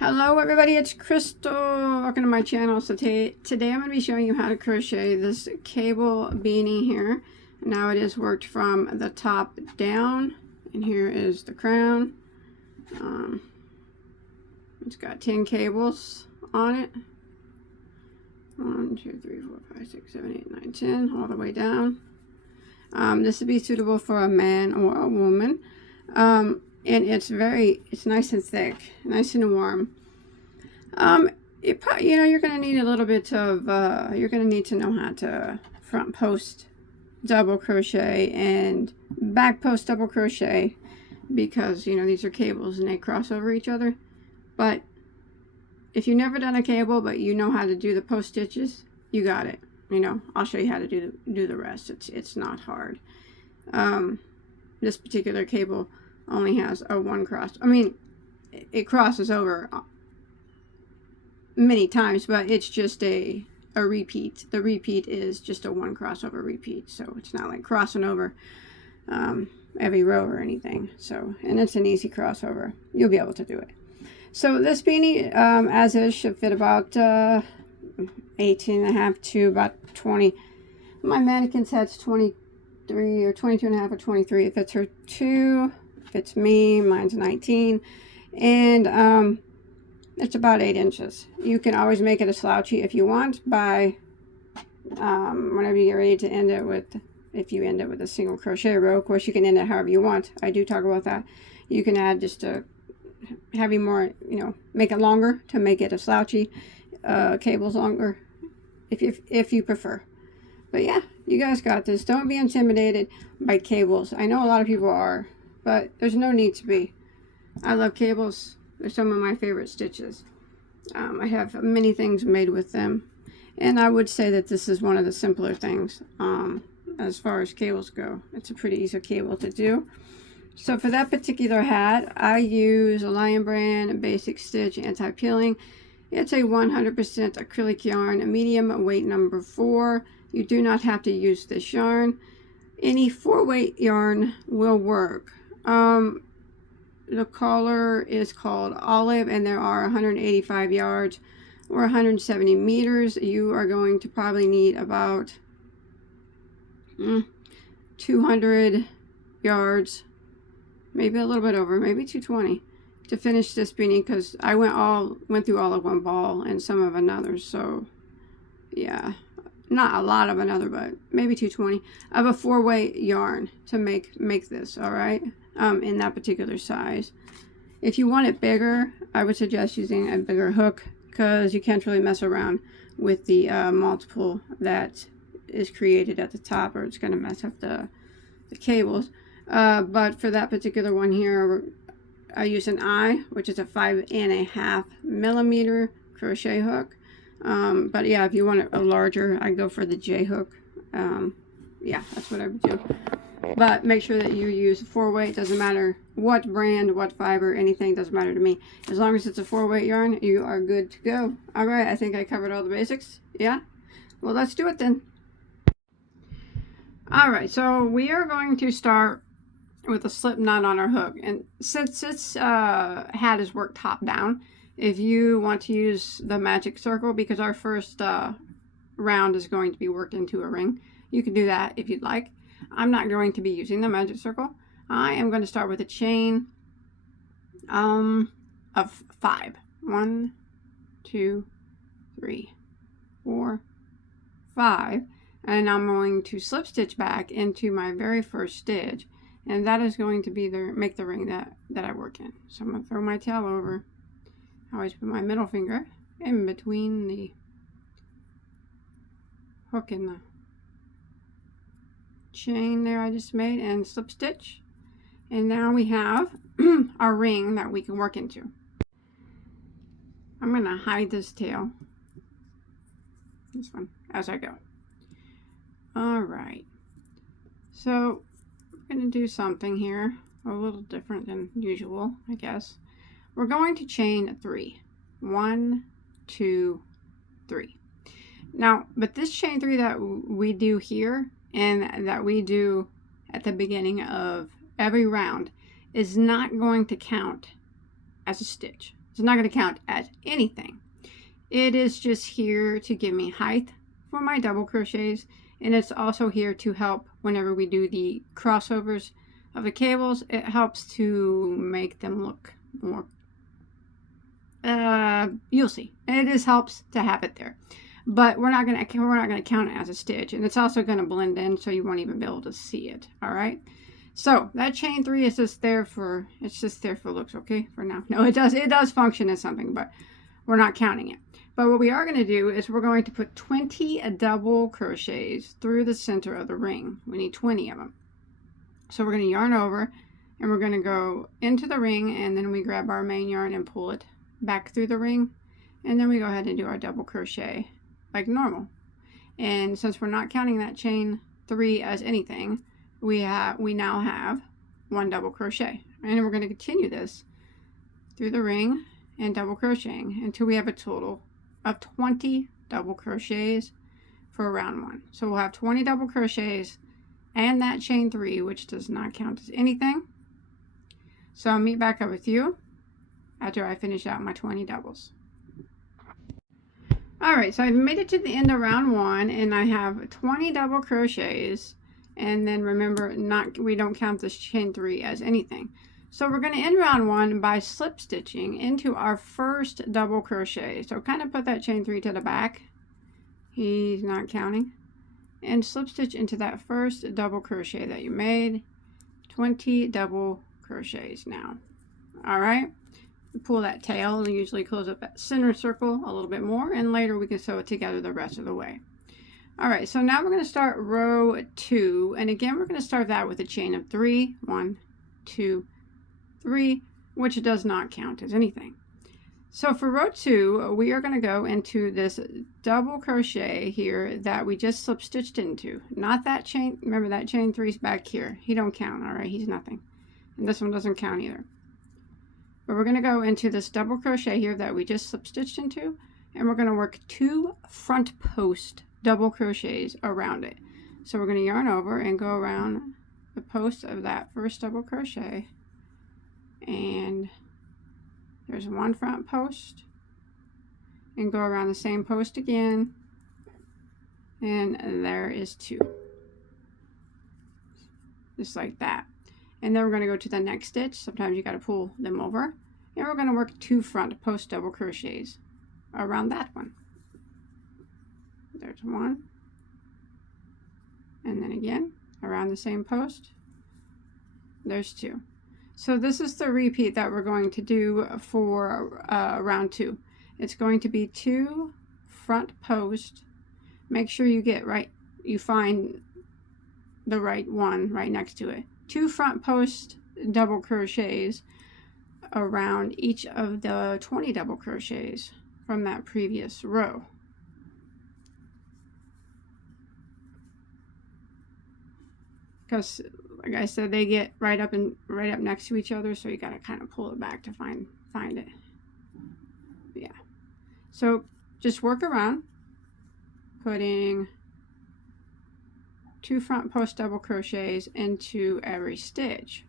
Hello everybody, it's Crystal. Welcome to my channel. So today I'm going to be showing you how to crochet this cable beanie here. Now it is worked from the top down, and here is the crown. It's got 10 cables on it. 1, 2, 3, 4, 5, 6, 7, 8, 9, 10, all the way down. This would be suitable for a man or a woman. And it's nice and thick, nice and warm. You're going to need a little bit of, you're going to need to know how to front post double crochet and back post double crochet, because, these are cables and they cross over each other. But if you've never done a cable, but you know how to do the post stitches, you got it. I'll show you how to do the rest. It's not hard. This particular cable only has a one cross. It crosses over many times, but it's just a repeat. The repeat is just a one crossover repeat, so it's not like crossing over every row or anything. So, and it's an easy crossover. You'll be able to do it. So this beanie, as is, should fit about 18.5 to about 20. My mannequin says 23 or 22.5 or 23. It fits her too. Fits me. Mine's 19, and it's about 8 inches. You can always make it a slouchy if you want by whenever you get ready to end it with, if you end it with a single crochet row. Of course, you can end it however you want. I do talk about that. You can add just a having more, make it longer to make it a slouchy, cables longer if you prefer. But yeah, you guys got this. Don't be intimidated by cables. I know a lot of people are, but there's no need to be. I love cables. They're some of my favorite stitches. I have many things made with them, and I would say that this is one of the simpler things as far as cables go. It's a pretty easy cable to do. So for that particular hat, I use a Lion Brand Basic Stitch Anti-Peeling. It's a 100% acrylic yarn, a medium weight number 4. You do not have to use this yarn. Any 4-weight yarn will work. The color is called Olive, and there are 185 yards or 170 meters. You are going to probably need about 200 yards, maybe a little bit over, maybe 220 to finish this beanie, because I went through all of one ball and some of another. So yeah, not a lot of another, but maybe 220 of a 4-weight yarn to make this. All right. In that particular size. If you want it bigger, I would suggest using a bigger hook, because you can't really mess around with the multiple that is created at the top, or it's going to mess up the cables. But for that particular one here, I use an I, which is a 5.5 millimeter crochet hook. But yeah, if you want it a larger, I go for the J hook. Yeah, that's what I would do. But make sure that you use 4-weight. Doesn't matter what brand, what fiber, anything, doesn't matter to me. As long as it's a 4-weight yarn, you are good to go. All right, I think I covered all the basics. Yeah? Well, let's do it then. All right, so we are going to start with a slip knot on our hook. And since this hat is worked top down, if you want to use the magic circle, because our first round is going to be worked into a ring, you can do that if you'd like. I'm not going to be using the magic circle. I am going to start with a chain of 5. 1, 2, 3, 4, 5. And I'm going to slip stitch back into my very first stitch. And that is going to be make the ring that I work in. So I'm going to throw my tail over. I always put my middle finger in between the hook and the chain there I just made, and slip stitch. And now we have our ring that we can work into. I'm going to hide this tail, this one, as I go. All right, so I'm going to do something here a little different than usual, I guess. We're going to chain 3. 1, 2, 3. Now, but this chain 3 that we do here and that we do at the beginning of every round is not going to count as a stitch. It's not going to count as anything. It is just here to give me height for my double crochets, and it's also here to help whenever we do the crossovers of the cables. It helps to make them look more, you'll see. It just helps to have it there. But we're not going to count it as a stitch, and it's also going to blend in so you won't even be able to see it. All right. So that chain 3 is just there for, it's just there for looks, okay, for now. No, it does function as something, but we're not counting it. But what we are going to do is we're going to put 20 double crochets through the center of the ring. We need 20 of them. So we're going to yarn over, and we're going to go into the ring, and then we grab our main yarn and pull it back through the ring, and then we go ahead and do our double crochet like normal. And since we're not counting that chain 3 as anything, we now have 1 double crochet, and we're going to continue this through the ring and double crocheting until we have a total of 20 double crochets for round 1. So we'll have 20 double crochets and that chain 3, which does not count as anything. So I'll meet back up with you after I finish out my 20 doubles. Alright, so I've made it to the end of round 1, and I have 20 double crochets. And then remember, we don't count this chain 3 as anything. So we're going to end round 1 by slip stitching into our first double crochet. So kind of put that chain 3 to the back. He's not counting. And slip stitch into that first double crochet that you made. 20 double crochets now. All right. Pull that tail and usually close up that center circle a little bit more, and later we can sew it together the rest of the way. All right, so now we're going to start row 2, and again we're going to start that with a chain of 3. 1, 2, 3, which does not count as anything. So for row 2, we are going to go into this double crochet here that we just slip stitched into. Not that chain. Remember, that chain 3 is back here. He don't count. All right, he's nothing, and this one doesn't count either. But we're going to go into this double crochet here that we just slip stitched into, and we're going to work 2 front post double crochets around it. So we're going to yarn over and go around the post of that first double crochet, and there's 1 front post, and go around the same post again, and there is 2, just like that. And then we're going to go to the next stitch. Sometimes you got to pull them over, and we're going to work 2 front post double crochets around that one. There's 1, and then again around the same post, there's 2. So this is the repeat that we're going to do for round 2. It's going to be 2 front post. Make sure you find the right one right next to it. 2 front post double crochets around each of the 20 double crochets from that previous row. Because, like I said, they get right up next to each other, so you got to kind of pull it back to find it. Yeah. So just work around, putting 2 front post double crochets into every stitch.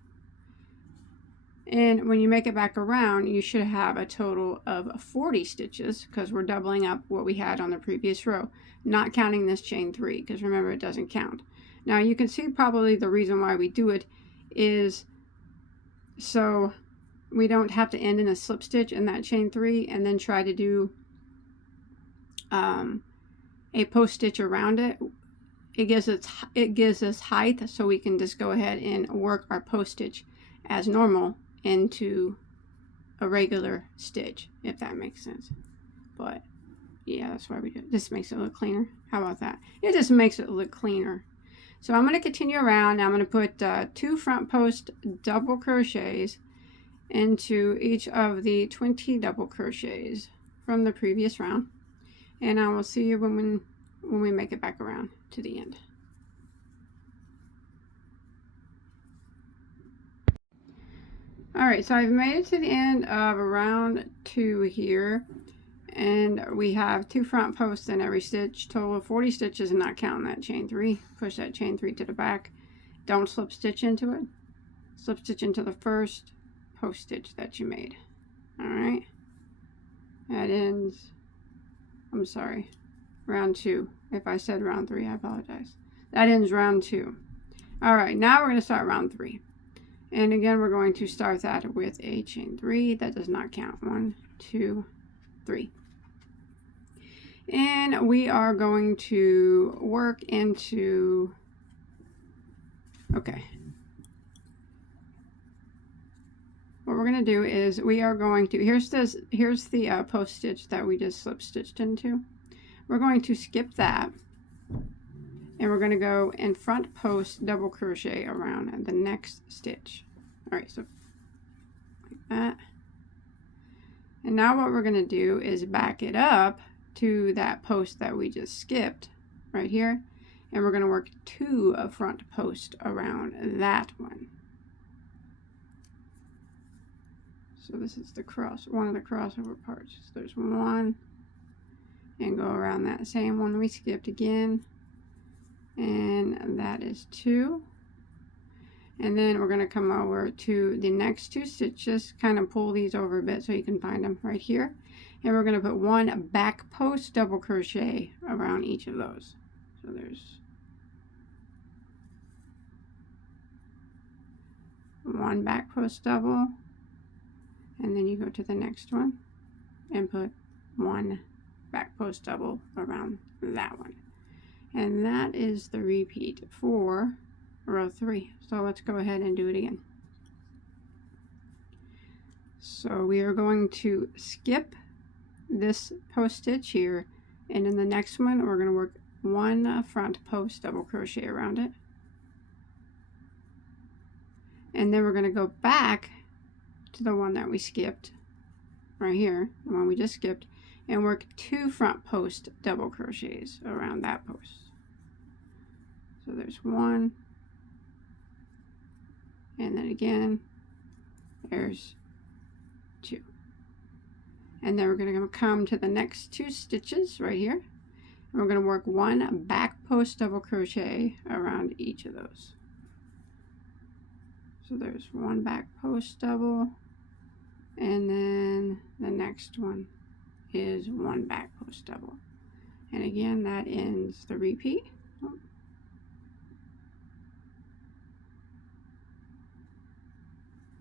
And when you make it back around, you should have a total of 40 stitches, because we're doubling up what we had on the previous row, not counting this chain 3, because remember, it doesn't count. Now you can see probably the reason why we do it is so we don't have to end in a slip stitch in that chain 3 and then try to do a post stitch around it. It gives us height, so we can just go ahead and work our post stitch as normal into a regular stitch, if that makes sense. But yeah, that's why we do it. This makes it look cleaner. How about that? It just makes it look cleaner. So I'm going to continue around. Now I'm going to put 2 front post double crochets into each of the 20 double crochets from the previous round, and I will see you when we make it back around to the end. Alright, so I've made it to the end of round 2 here, and we have 2 front posts in every stitch, total of 40 stitches, and not counting that chain 3. Push that chain 3 to the back. Don't slip stitch into it. Slip stitch into the first post stitch that you made. Alright, That ends, I'm sorry, round 2. If I said round 3, I apologize. That ends round 2. All right, now we're going to start round 3. And again, we're going to start that with a chain 3. That does not count. 1, 2, 3. And we are going to work into, okay. What we're going to do is we are going to, here's the post stitch that we just slip stitched into. We're going to skip that. And we're going to go in front post double crochet around the next stitch. All right, so like that. And now what we're going to do is back it up to that post that we just skipped right here. And we're going to work 2 front posts around that one. So this is the one of the crossover parts. So there's 1, and go around that same one we skipped again. And that is 2. And then we're going to come over to the next 2 stitches, kind of pull these over a bit so you can find them right here. And we're going to put 1 back post double crochet around each of those. So there's 1 back post double, and then you go to the next one and put 1 back post double around that one. And that is the repeat for row 3. So let's go ahead and do it again. So we are going to skip this post stitch here, and in the next one we're going to work 1 front post double crochet around it. And then we're going to go back to the one that we skipped right here, the one we just skipped, and work 2 front post double crochets around that post. So there's 1, and then again there's 2. And then we're going to come to the next 2 stitches right here, and we're going to work 1 back post double crochet around each of those. So there's 1 back post double, and then the next one is 1 back post double, and again that ends the repeat.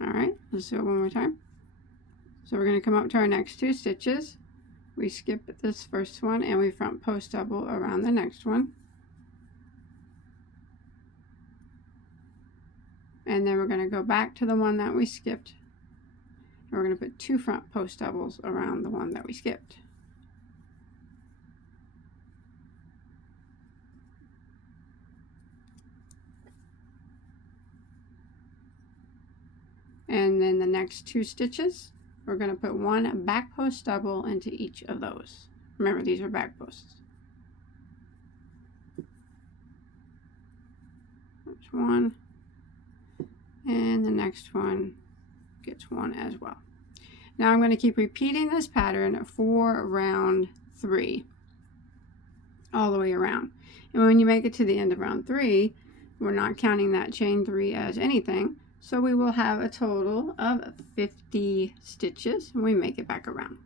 All right, let's do it one more time. So we're going to come up to our next 2 stitches. We skip this first one and we front post double around the next one, and then we're going to go back to the one that we skipped. We're going to put 2 front post doubles around the one that we skipped. And then the next 2 stitches, we're going to put 1 back post double into each of those. Remember, these are back posts. There's 1, and the next one gets 1 as well. Now I'm going to keep repeating this pattern for round 3 all the way around. And when you make it to the end of round 3, we're not counting that chain 3 as anything, so we will have a total of 50 stitches, and we make it back around.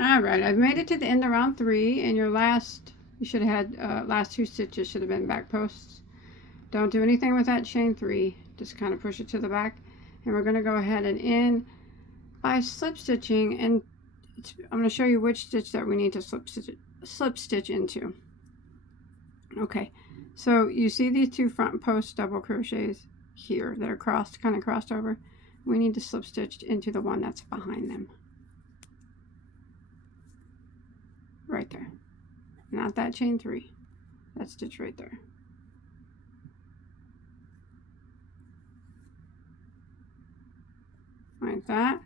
All right, I've made it to the end of round 3, and your you should have had last 2 stitches should have been back posts. Don't do anything with that chain 3, just kind of push it to the back. And we're going to go ahead and end by slip stitching, and I'm going to show you which stitch that we need to slip stitch into. Okay, so you see these 2 front post double crochets here that are kind of crossed over. We need to slip stitch into the one that's behind them, right there, not that chain 3, that stitch right there. Like that,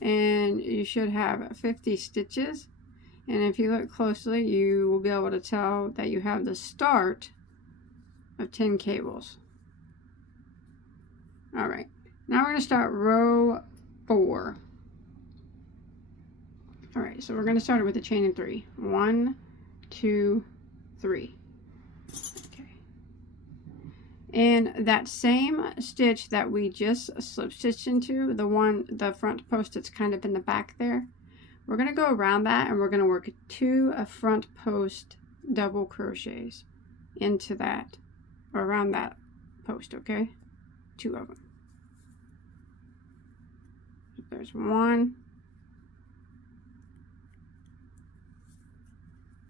and you should have 50 stitches, and if you look closely you will be able to tell that you have the start of 10 cables. All right, now we're going to start row 4. All right, so we're going to start it with a chain of 3. 1, 2, 3. And that same stitch that we just slip stitched into, the front post that's kind of in the back there, We're going to go around that and we're going to work 2 front post double crochets into that, or around that post, okay? 2 of them. There's 1,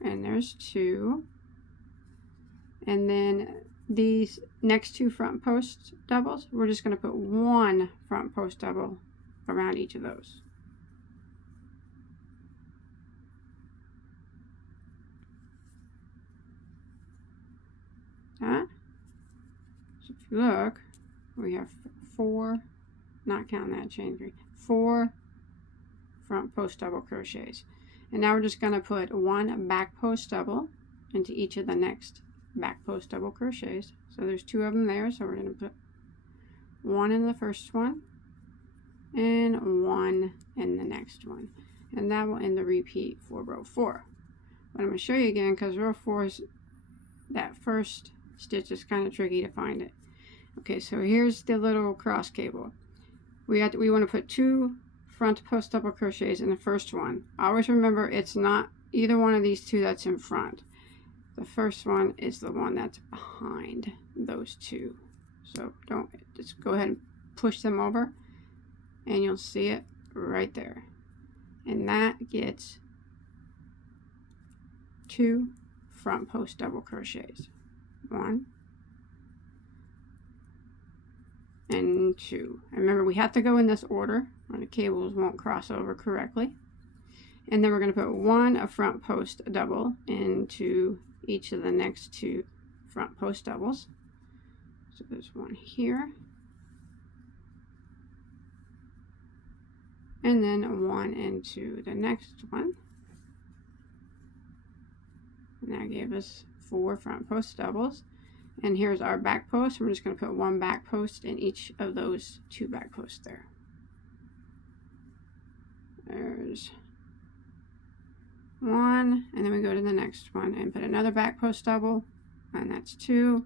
and there's 2, and then these next 2 front post doubles, we're just going to put 1 front post double around each of those. So if you look, we have 4, not counting that chain 3, 4 front post double crochets. And now we're just going to put 1 back post double into each of the next back post double crochets. So there's 2 of them there, so we're going to put 1 in the first one and 1 in the next one, and that will end the repeat for row 4. But I'm going to show you again, because row 4 is that first stitch is kind of tricky to find it. Okay, so here's the little cross cable. We want to put 2 front post double crochets in the first one. Always remember, it's not either one of these 2 that's in front. The first one is the one that's behind those 2. So don't, just go ahead and push them over and you'll see it right there. And that gets 2 front post double crochets. 1 and 2. And remember, we have to go in this order or the cables won't cross over correctly. And then we're going to put 1 front post double into each of the next 2 front post doubles. So there's 1 here, and then 1 into the next one, and that gave us 4 front post doubles. And here's our back post. We're just going to put 1 back post in each of those 2 back posts there. There's 1, and then we go to the next one and put another back post double, and that's 2,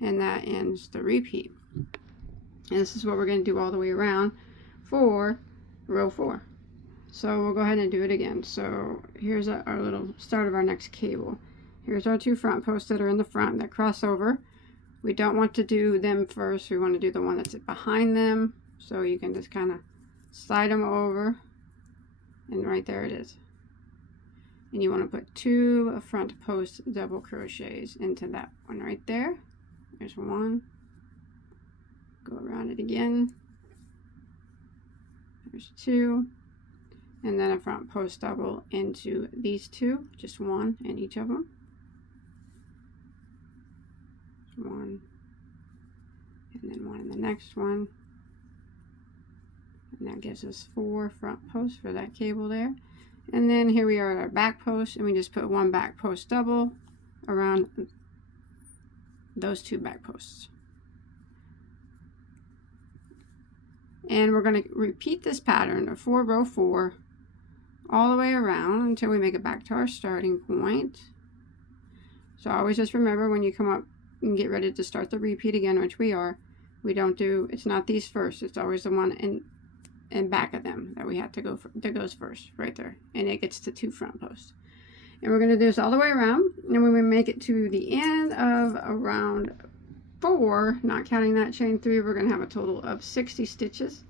and that ends the repeat. And this is what we're going to do all the way around for row 4. So we'll go ahead and do it again. So here's our little start of our next cable. Here's our 2 front posts that are in the front that cross over. We don't want to do them first. We want to do the one that's behind them. So you can just kind of slide them over, and right there it is. And you want to put 2 front post double crochets into that one right there. There's 1. Go around it again. There's 2. And then a front post double into these 2, just 1 in each of them. 1, and then 1 in the next one. And that gives us 4 front posts for that cable there. And then here we are at our back post, and we just put 1 back post double around those 2 back posts. And we're going to repeat this pattern for row 4 all the way around until we make it back to our starting point. So always just remember, when you come up and get ready to start the repeat again, which we are, we don't do, it's not these first, it's always the one in back of them that we have to go for, that goes first right there, and it gets to 2 front posts. And we're going to do this all the way around, and when we make it to the end of round 4, not counting that chain 3, we're going to have a total of 60 stitches,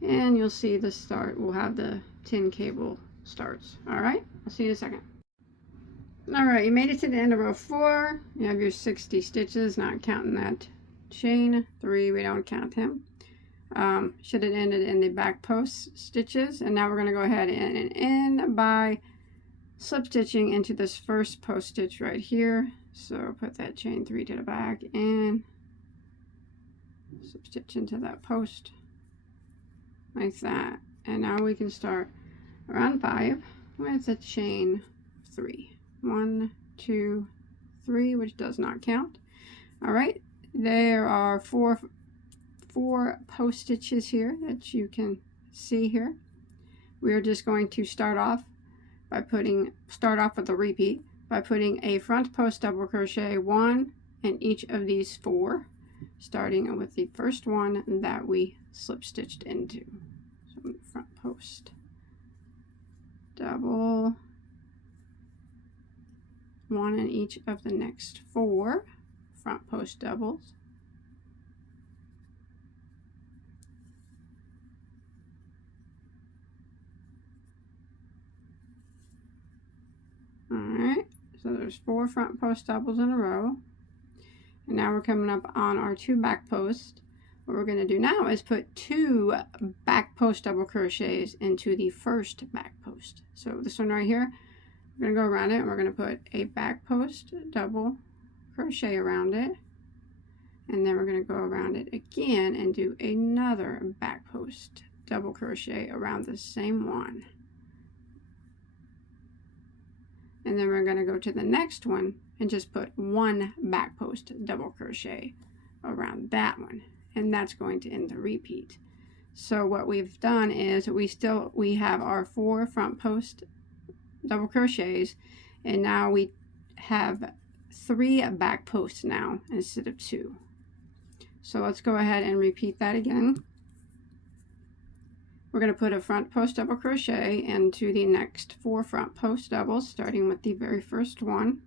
and you'll see the start, we'll have the 10 cable starts. All right, I'll see you in a second. All right, you made it to the end of row 4. You have your 60 stitches, not counting that chain 3, we don't count him. Should have ended in the back post stitches, and now we're going to go ahead and end by slip stitching into this first post stitch right here. So put that chain 3 to the back and slip stitch into that post like that. And now we can start round 5 with a chain 3. 1, 2, 3, which does not count. All right, there are four post stitches here that you can see here. We are just going to start off with a repeat by putting a front post double crochet 1 in each of these 4, starting with the first one that we slip stitched into. So front post double, one in each of the next 4 front post doubles. Alright, so there's 4 front post doubles in a row. And now we're coming up on our 2 back posts. What we're going to do now is put 2 back post double crochets into the first back post. So this one right here, we're going to go around it and we're going to put a back post double crochet around it. And then we're going to go around it again and do another back post double crochet around the same one. And then we're going to go to the next one and just put 1 back post double crochet around that one. And that's going to end the repeat. So what we've done is we have our 4 front post double crochets, and now we have 3 back posts now instead of 2. So let's go ahead and repeat that again. We're going to put a front post double crochet into the next 4 front post doubles, starting with the very first one.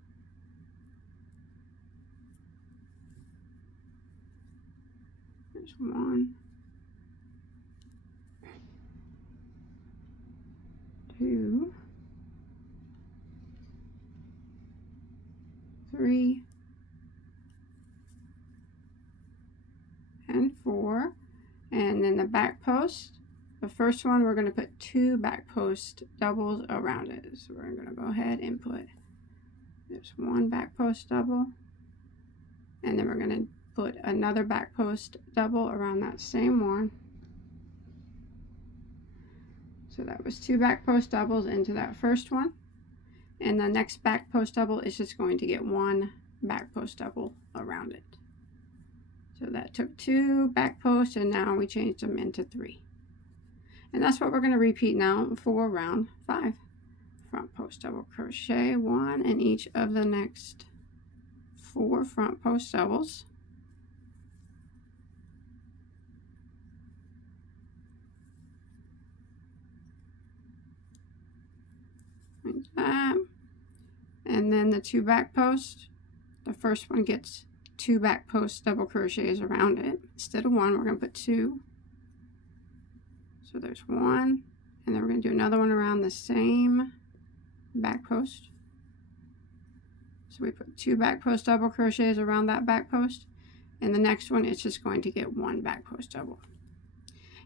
There's 1, 2, 3, and 4. And then the back post, the first one, we're going to put 2 back post doubles around it. So we're going to go ahead and put, there's 1 back post double, and then we're going to put another back post double around that same one. So that was 2 back post doubles into that first one, and the next back post double is just going to get 1 back post double around it. So that took 2 back posts, and now we changed them into 3. And that's what we're going to repeat now for round 5. Front post double crochet, 1 in each of the next 4 front post doubles. Like that. And then the 2 back posts, the first one gets 2 back post double crochets around it. Instead of 1, we're going to put 2. So there's 1, and then we're going to do another one around the same back post. So we put 2 back post double crochets around that back post, and the next one is just going to get 1 back post double.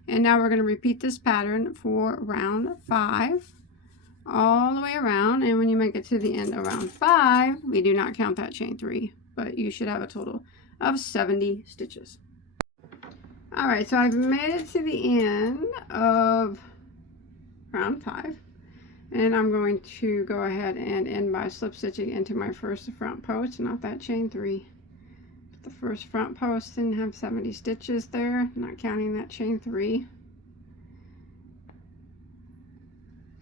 And now we're going to repeat this pattern for round 5 all the way around, and when you make it to the end of round 5, we do not count that chain 3, but you should have a total of 70 stitches. Alright, so I've made it to the end of round 5, and I'm going to go ahead and end by slip stitching into my first front post, not that chain 3. The first front post didn't have 70 stitches there, not counting that chain 3.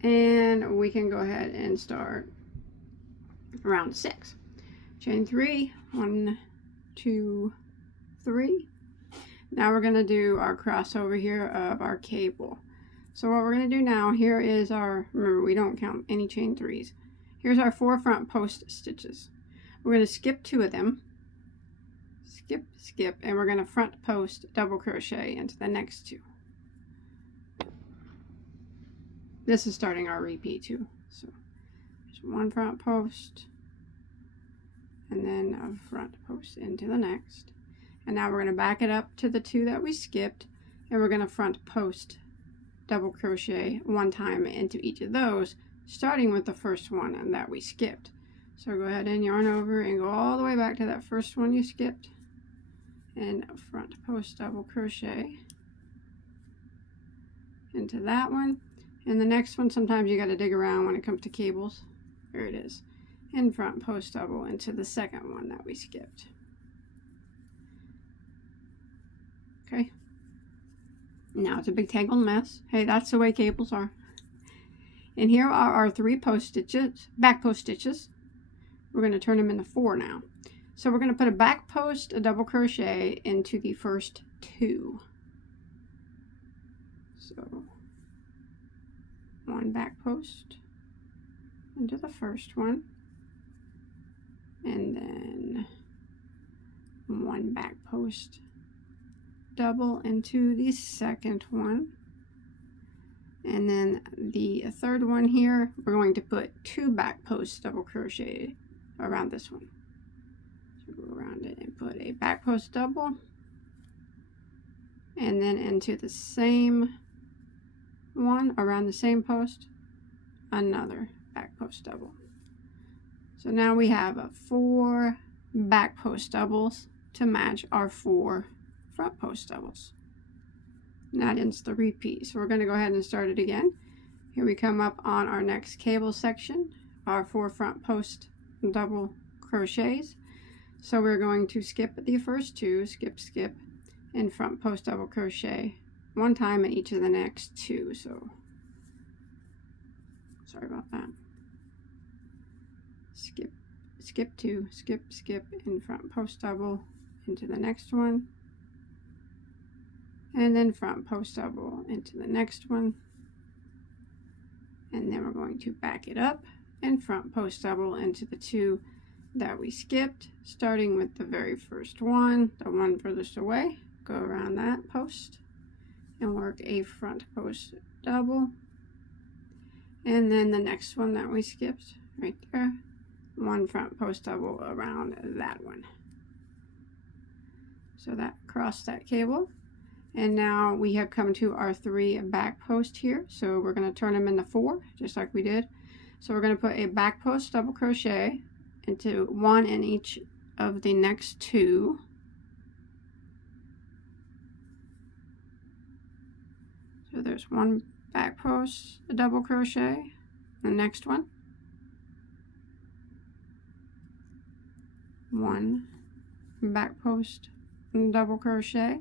And we can go ahead and start round 6. Chain 3, 1, 2, 3. Now we're going to do our crossover here of our cable. So what we're going to do now, here is our, remember we don't count any chain 3s. Here's our 4 front post stitches. We're going to skip 2 of them. Skip, skip, and we're going to front post double crochet into the next 2. This is starting our repeat too. So there's 1 front post, and then a front post into the next. And now we're going to back it up to the 2 that we skipped, and we're going to front post double crochet 1 time into each of those, starting with the first one that we skipped. So go ahead and yarn over and go all the way back to that first one you skipped, and front post double crochet into that one. And the next one, sometimes you got to dig around when it comes to cables. There it is. And front post double into the second one that we skipped. Okay. Now it's a big tangled mess. Hey, that's the way cables are. And here are our 3 post stitches, back post stitches. We're going to turn them into 4 now. So we're going to put a back post, a double crochet into the first 2. So 1 back post, into the first one, and then 1 back post double into the second one, and then the third one here we're going to put 2 back posts double crochet around this one. So go around it and put a back post double, and then into the same one around the same post another back post double. So now we have 4 back post doubles to match our 4 front post doubles. And that ends the repeat. So we're going to go ahead and start it again. Here we come up on our next cable section, our 4 front post double crochets. So we're going to skip the first 2, skip, skip, and front post double crochet 1 time in each of the next 2. So sorry about that. Skip, skip 2, skip, skip, and front post double into the next one, and then front post double into the next one, and then we're going to back it up and front post double into the 2 that we skipped, starting with the very first one, the one furthest away. Go around that post and work a front post double, and then the next one that we skipped right there, 1 front post double around that one. So that crossed that cable, and now we have come to our 3 back posts here. So we're going to turn them into 4 just like we did. So we're going to put a back post double crochet into 1 in each of the next 2. So there's 1 back post, a double crochet, the next one, 1 back post double crochet,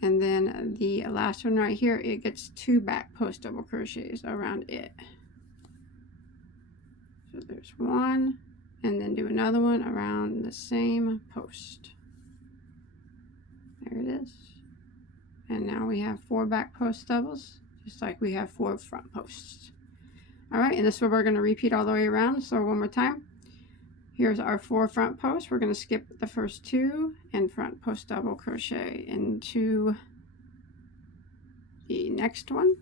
and then the last one right here, it gets 2 back post double crochets around it. So there's 1, and then do another one around the same post. There it is. And now we have 4 back post doubles, just like we have 4 front posts. All right, and this is what we're going to repeat all the way around. So one more time. Here's our 4 front posts. We're going to skip the first 2 and front post double crochet into the next one,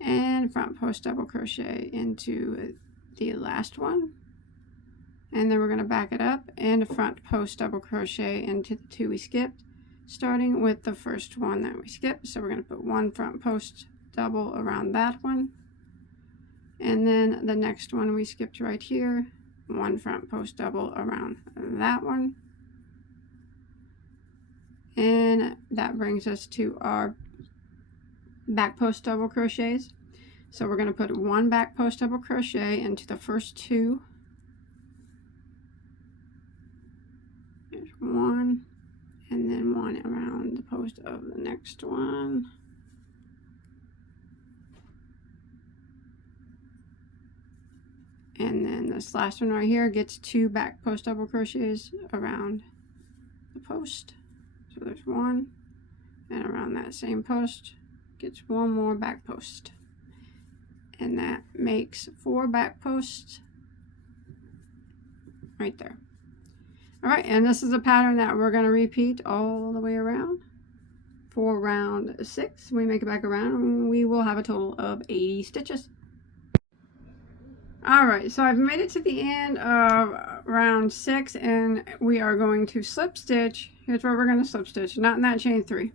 and front post double crochet into the last one, and then we're going to back it up and front post double crochet into the 2 we skipped, starting with the first one that we skipped. So we're going to put 1 front post double around that one, and then the next one we skipped right here, 1 front post double around that one, and that brings us to our back post double crochets. So we're going to put 1 back post double crochet into the first 2. There's 1, and then 1 around the post of the next one. And then this last one right here gets 2 back post double crochets around the post. So there's 1, and around that same post gets 1 more back post. And that makes 4 back posts right there. All right, and this is a pattern that we're going to repeat all the way around for round 6. When we make it back around, we will have a total of 80 stitches. All right, so I've made it to the end of round 6, and we are going to slip stitch. Here's where we're going to slip stitch, not in that chain 3.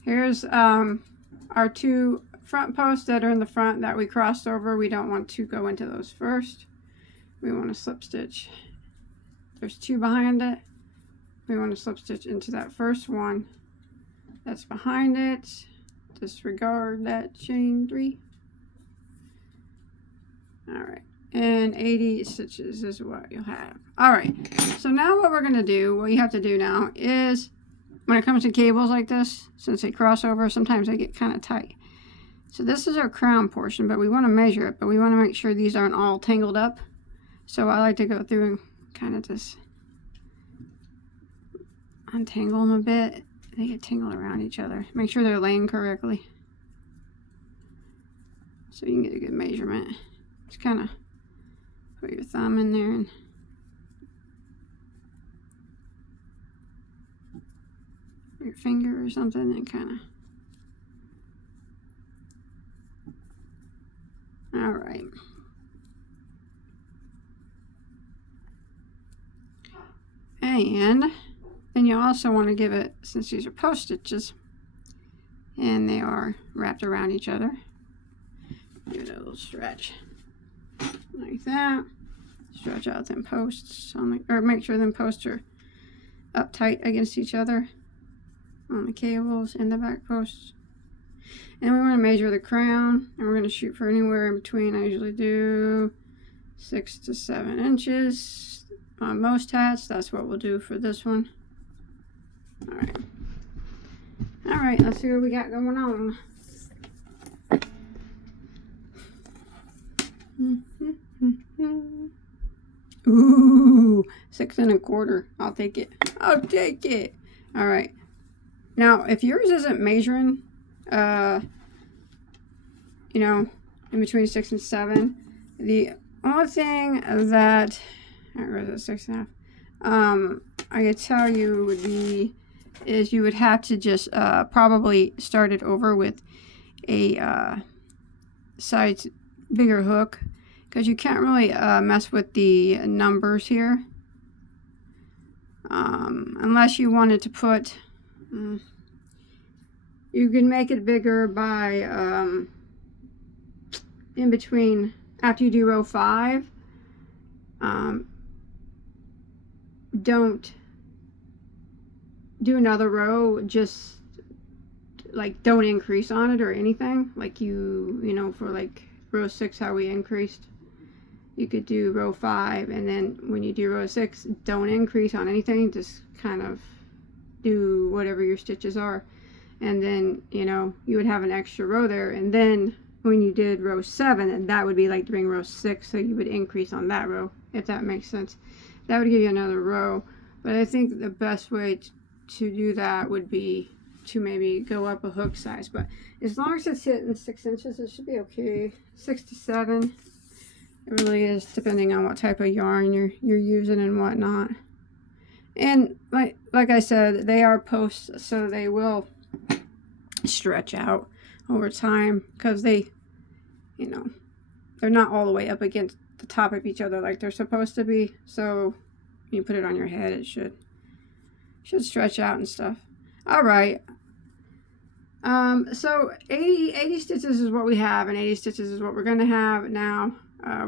Here's our 2 front posts that are in the front that we crossed over. We don't want to go into those first. We want to slip stitch. There's 2 behind it. We want to slip stitch into that first one that's behind it. Disregard that chain 3. All right, and 80 stitches is what you'll have. All right, so now what we're going to do, what you have to do now is, when it comes to cables like this, since they cross over, sometimes they get kind of tight. So this is our crown portion, but we want to measure it, but we want to make sure these aren't all tangled up. So I like to go through and kind of just untangle them a bit. They get tangled around each other. Make sure they're laying correctly. so you can get a good measurement. Just kind of put your thumb in there and your finger or something and kind of. All right. And then you also want to give it, since these are post stitches and they are wrapped around each other, give it a little stretch like that. Stretch out them posts on the, or make sure them posts are up tight against each other on the cables and the back posts. And we want to measure the crown, and we're going to shoot for anywhere in between. I usually do 6 to 7 inches on most hats. That's what we'll do for this one. All right, let's see what we got going on. Ooh, 6 1/4. I'll take it. I'll take it. All right. Now, if yours isn't measuring, you know, in between 6 and 7, the only thing that, or is it 6 1/2? I could tell you would be, is you would have to just probably start it over with a size bigger hook, because you can't really mess with the numbers here unless you wanted to put, you can make it bigger by in between, after you do row 5, don't do another row, just like don't increase on it or anything, like you know, for like row 6 how we increased, you could do row 5, and then when you do row 6, don't increase on anything, just kind of do whatever your stitches are, and then, you know, you would have an extra row there, and then when you did row 7, and that would be like doing row 6, so you would increase on that row, if that makes sense. That would give you another row. But I think the best way to do that would be to maybe go up a hook size, but as long as it's hitting 6 inches, it should be okay. 6 to 7, it really is, depending on what type of yarn you're using and whatnot. And like I said, they are posts, so they will stretch out over time, because they, you know, they're not all the way up against the top of each other like they're supposed to be. So when you put it on your head, it should stretch out and stuff. All right. So 80 stitches is what we have, and 80 stitches is what we're going to have now.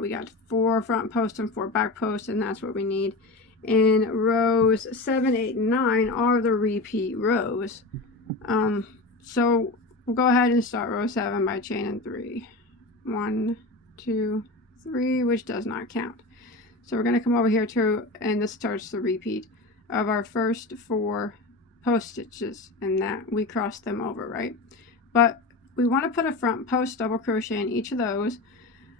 We got 4 front posts and 4 back posts, and that's what we need. And rows 7, 8, and 9 are the repeat rows. So we'll go ahead and start row 7 by chaining 3. 1, 2, 3, which does not count. So we're going to come over here to, and this starts the repeat of our first 4 post stitches, and that we cross them over, right? But we want to put a front post double crochet in each of those.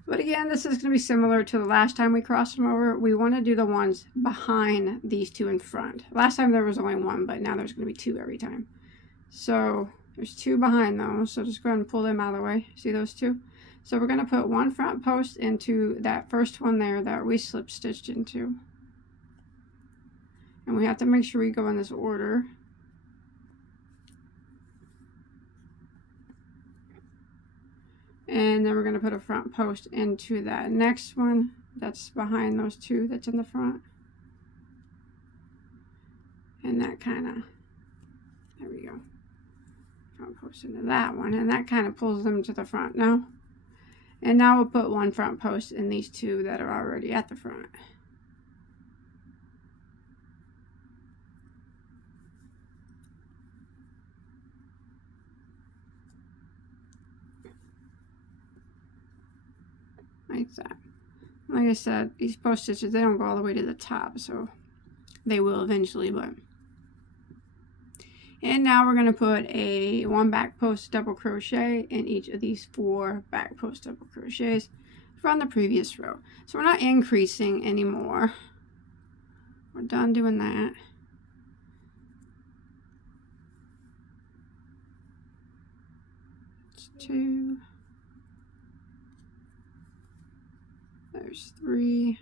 But again, this is going to be similar to the last time we crossed them over. We want to do the ones behind these 2 in front. Last time there was only 1, but now there's going to be 2 every time. So there's 2 behind those, so just go ahead and pull them out of the way. See those 2? So we're going to put 1 front post into that first one there that we slip stitched into. And we have to make sure we go in this order. And then we're going to put a front post into that next one that's behind those 2 that's in the front. And that kind of, there we go. Front post into that one, and that kind of pulls them to the front now. And now we'll put 1 front post in these 2 that are already at the front. Like that. Like I said, these post stitches, they don't go all the way to the top, so they will eventually, but. And now we're going to put a 1 back post double crochet in each of these 4 back post double crochets from the previous row. So we're not increasing anymore. We're done doing that. It's 2. there's 3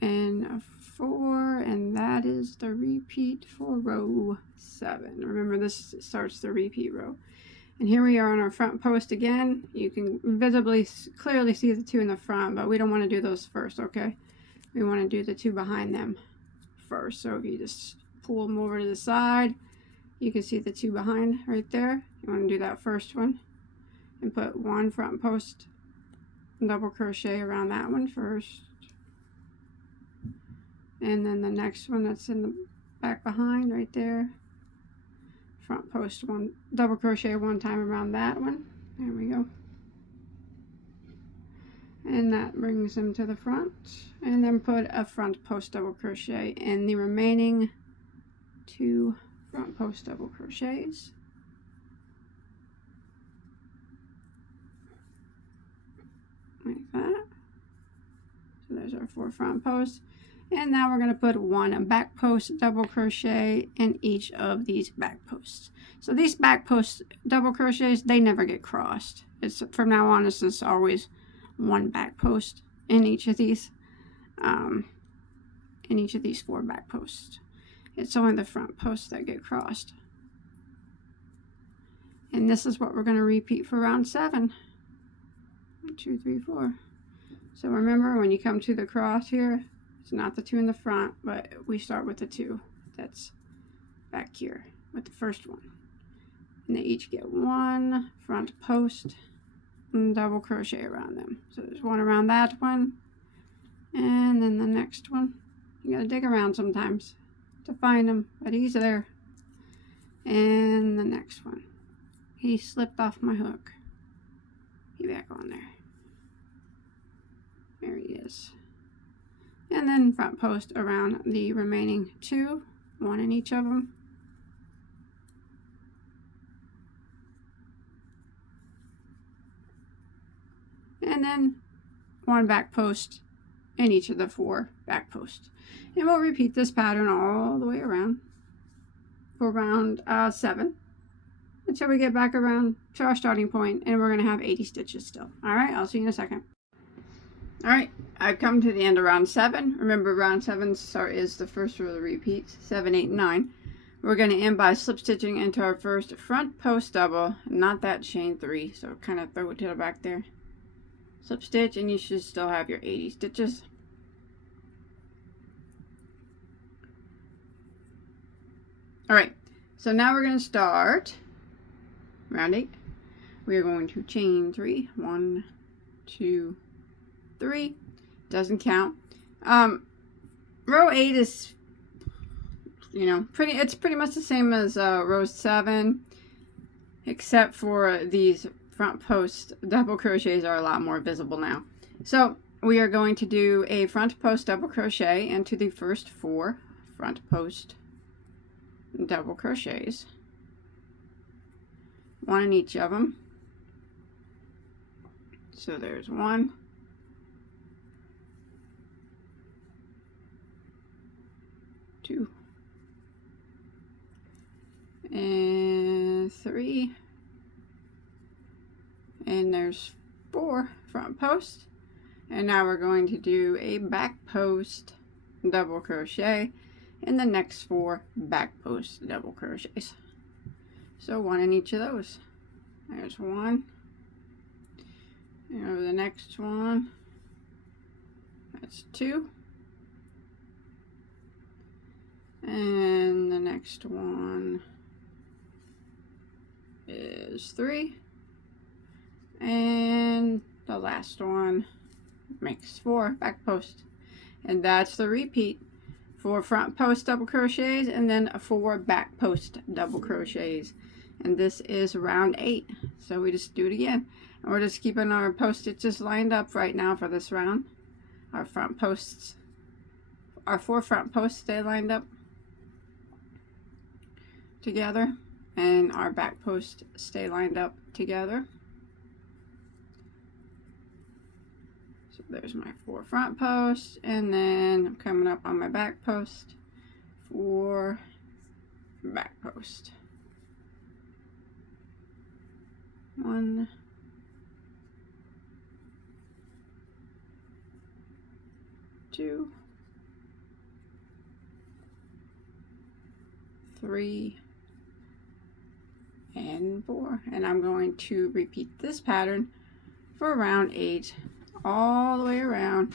and a 4, and that is the repeat for row 7. Remember, this starts the repeat row. And here we are on our front post again. You can visibly clearly see the 2 in the front, but we don't want to do those first, okay? We want to do the 2 behind them first. So if you just pull them over to the side, you can see the 2 behind right there. You want to do that first one and put 1 front post double crochet around that one first, and then the next one that's in the back behind right there, front post 1 double crochet 1 time around that one. There we go. And that brings them to the front, and then put a front post double crochet in the remaining 2 front post double crochets. Like that. So there's our 4 front posts, and now we're going to put 1 back post double crochet in each of these back posts. So these back post double crochets, they never get crossed. It's from now on, it's just always 1 back post in each of these 4 back posts. It's only the front posts that get crossed. And this is what we're going to repeat for round 7. 1, 2, 3, 4. So remember, when you come to the cross here, it's not the 2 in the front, but we start with the 2 that's back here with the first one. And they each get 1 front post and double crochet around them. So there's 1 around that one, and then the next one. You gotta dig around sometimes to find them, but he's there. And the next one. He slipped off my hook. Get back on there. There he is. And then front post around the remaining 2, 1 in each of them. And then 1 back post in each of the 4 back posts. And we'll repeat this pattern all the way around for round 7 until we get back around to our starting point, and we're going to have 80 stitches still. Alright, I'll see you in a second. Alright, I've come to the end of round 7. Remember, round 7 is the first row of the repeats, 7, 8, 9. We're going to end by slip stitching into our first front post double, not that chain 3, so kind of throw it to the back there. Slip stitch, and you should still have your 80 stitches. Alright, so now we're going to start round 8. We are going to chain 3. 1, 2, 3. Doesn't count. Row 8 is, it's pretty much the same as row 7, except for these front post double crochets are a lot more visible now. So we are going to do a front post double crochet into the first 4 front post double crochets, 1 in each of them. So there's 1, 2, and 3, and there's 4 front posts. And now we're going to do a back post double crochet in the next 4 back post double crochets. So 1 in each of those. There's 1, and over the next one, that's 2, and the next one is 3, and the last one makes 4 back post. And that's the repeat. 4 front post double crochets and then 4 back post double crochets. And this is round 8. So we just do it again. And we're just keeping our post stitches lined up right now for this round. Our front posts, our 4 front posts stay lined up together, and our back posts stay lined up together. So there's my 4 front posts, and then I'm coming up on my back post, 4 back post. 1, 2, 3, and 4. And I'm going to repeat this pattern for round 8 all the way around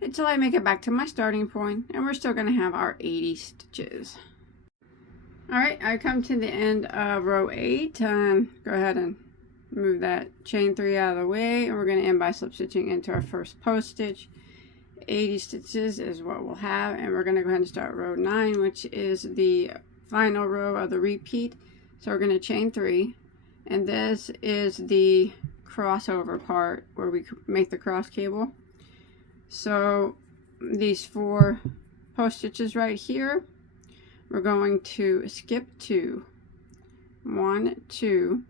until I make it back to my starting point, and we're still going to have our 80 stitches. Alright, I come to the end of row 8. Go ahead and move that chain 3 out of the way, and we're going to end by slip stitching into our first post stitch. 80 stitches is what we'll have, and we're going to go ahead and start row 9, which is the final row of the repeat. So we're going to chain 3, and this is the crossover part where we make the cross cable. So these 4 post stitches right here, we're going to skip 2, 1, 2,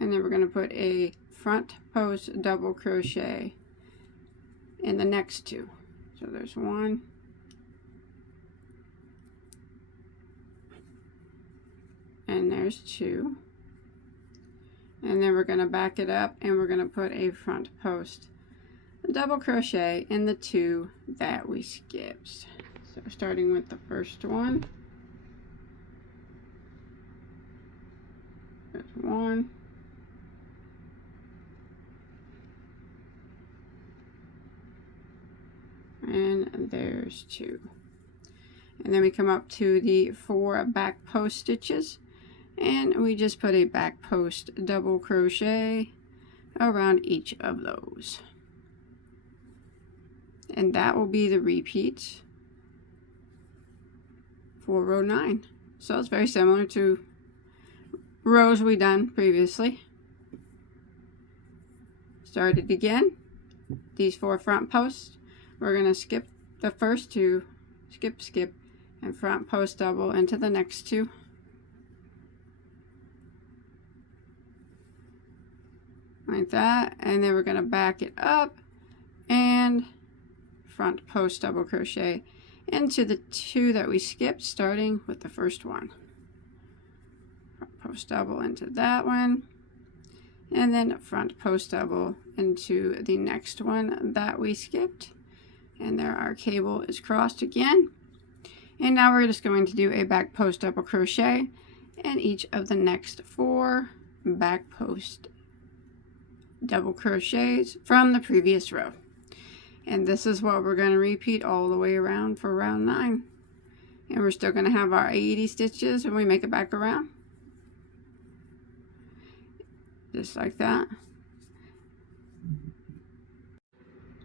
and then we're going to put a front post double crochet in the next 2. So there's 1, and there's 2, and then we're going to back it up and we're going to put a front post double crochet in the 2 that we skipped. So starting with the first one, there's 1, and there's 2, and then we come up to the 4 back post stitches, and we just put a back post double crochet around each of those, and that will be the repeat for row 9. So it's very similar to rows we done previously. Start it again. These 4 front posts, we're going to skip the first 2, skip, and front post double into the next 2. Like that, and then we're going to back it up and front post double crochet into the 2 that we skipped, starting with the first one. Front post double into that one, and then front post double into the next one that we skipped, and there our cable is crossed again. And now we're just going to do a back post double crochet in each of the next 4 back post double crochets from the previous row. And this is what we're going to repeat all the way around for round 9. And we're still going to have our 80 stitches when we make it back around. Just like that.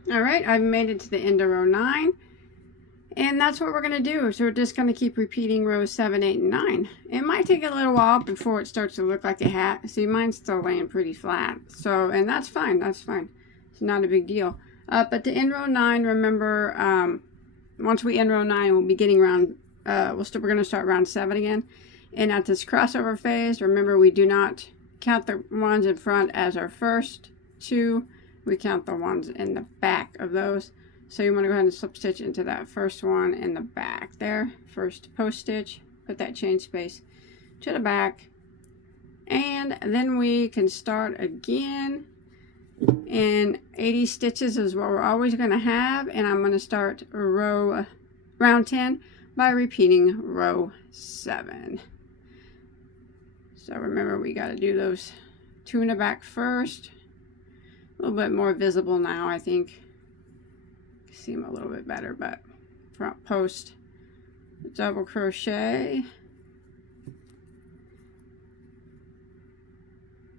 Alright, I've made it to the end of row 9. And that's what we're going to do. So we're just going to keep repeating rows 7, 8, and 9. It might take a little while before it starts to look like a hat. See, mine's still laying pretty flat. So, and that's fine. That's fine. It's not a big deal. But to end row 9, remember, once we end row 9, we'll be getting round, we're going to start round 7 again. And at this crossover phase, remember, we do not count the ones in front as our first 2. We count the ones in the back of those. So you want to go ahead and slip stitch into that first one in the back there. First post stitch, put that chain space to the back. And then we can start again. And 80 stitches is what we're always going to have. And I'm going to start round 10 by repeating row 7. So remember, we got to do those 2 in the back first. A little bit more visible now, I think. See them a little bit better, but front post double crochet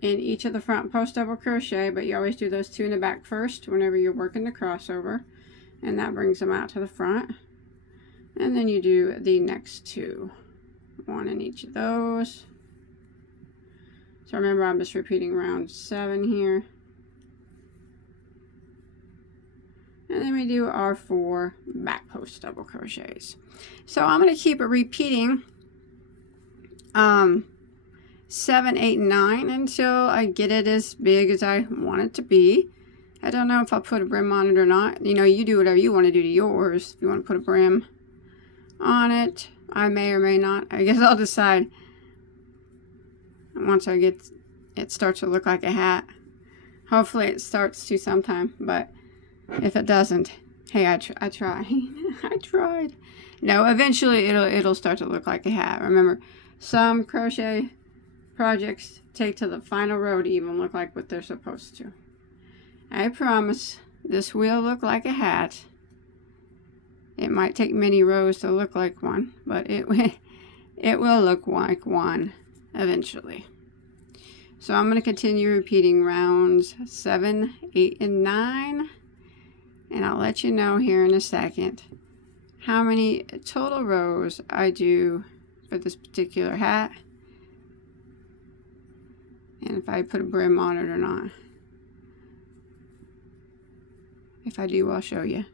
in each of the front post double crochet, but you always do those 2 in the back first whenever you're working the crossover, and that brings them out to the front. And then you do the next 2, 1 in each of those. So remember, I'm just repeating round 7 here. And then we do our 4 back post double crochets. So I'm going to keep repeating 7, 8, and 9 until I get it as big as I want it to be. I don't know if I'll put a brim on it or not. You know, you do whatever you want to do to yours. If you want to put a brim on it, I may or may not. I guess I'll decide once I get it starts to look like a hat. Hopefully it starts to sometime, but if it doesn't, Hey, I tried. I tried. No, eventually it'll start to look like a hat. Remember, some crochet projects take to the final row to even look like what they're supposed to. I promise this will look like a hat. It might take many rows to look like one, but it will look like one eventually. So I'm going to continue repeating rounds 7, 8, and 9. And I'll let you know here in a second how many total rows I do for this particular hat. And if I put a brim on it or not. If I do, I'll show you.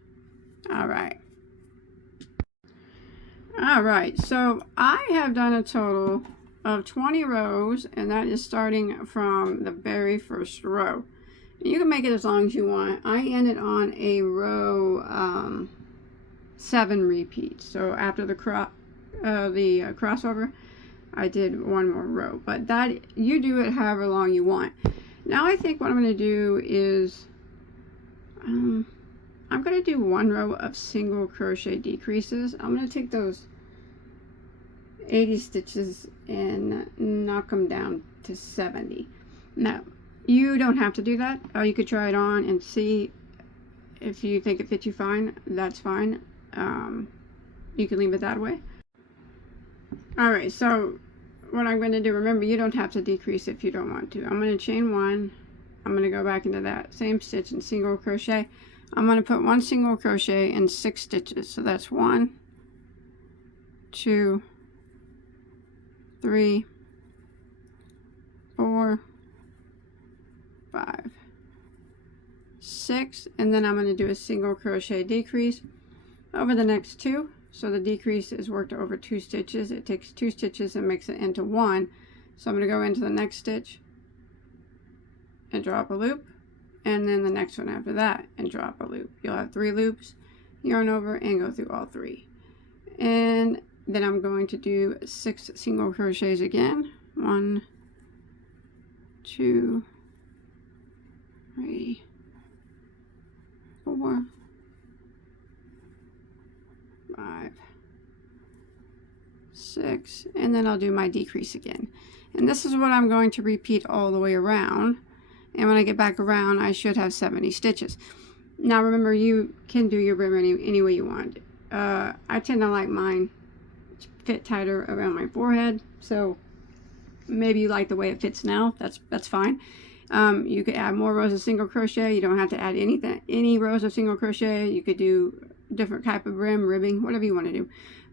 Alright. Alright, so I have done a total of 20 rows, and that is starting from the very first row. You can make it as long as you want. I ended on a row 7 repeats. So after the crossover, I did one more row. But that, you do it however long you want. Now I think what I'm going to do is I'm going to do one row of single crochet decreases. I'm going to take those 80 stitches and knock them down to 70. Now, you don't have to do that. Or you could try it on and see if you think it fits you fine. That's fine. You can leave it that way. Alright, so what I'm going to do, remember, you don't have to decrease if you don't want to. I'm going to chain 1. I'm going to go back into that same stitch and single crochet. I'm going to put 1 single crochet in 6 stitches. So that's 1, 2, 3, 4, 5, 6, and then I'm going to do a single crochet decrease over the next 2. So the decrease is worked over 2 stitches. It takes 2 stitches and makes it into 1. So I'm going to go into the next stitch and drop a loop, and then the next one after that and drop a loop. You'll have 3 loops, yarn over, and go through all 3. And then I'm going to do 6 single crochets again. 1, 2, 3, 4, 5, 6, and then I'll do my decrease again. And this is what I'm going to repeat all the way around. And when I get back around, I should have 70 stitches. Now remember, you can do your brim any way you want. I tend to like mine to fit tighter around my forehead, so maybe you like the way it fits now. That's fine. You could add more rows of single crochet. You don't have to add any rows of single crochet. You could do different type of brim, ribbing, whatever you want to do.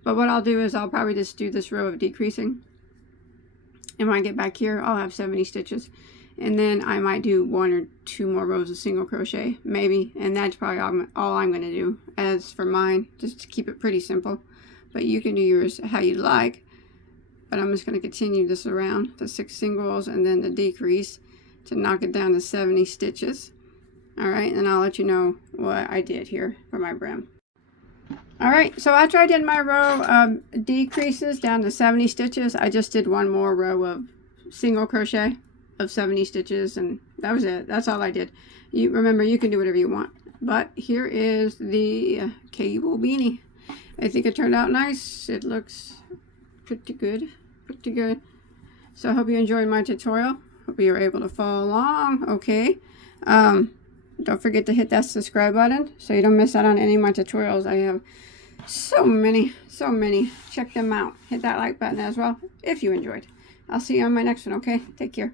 But what I'll do is I'll probably just do this row of decreasing, and when I get back here, I'll have 70 stitches. And then I might do 1 or 2 more rows of single crochet, maybe, and that's probably all I'm going to do as for mine, just to keep it pretty simple. But you can do yours how you like. But I'm just going to continue this around the 6 singles and then the decrease to knock it down to 70 stitches. Alright, and I'll let you know what I did here for my brim. Alright, so after I did my row of decreases down to 70 stitches, I just did one more row of single crochet of 70 stitches, and that was it. That's all I did. You remember, you can do whatever you want. But here is the cable beanie. I think it turned out nice. It looks pretty good. Pretty good. So I hope you enjoyed my tutorial. Hope you were able to follow along. Okay. Don't forget to hit that subscribe button so you don't miss out on any of my tutorials. I have so many. Check them out. Hit that like button as well if you enjoyed. I'll see you on my next one, okay? Take care.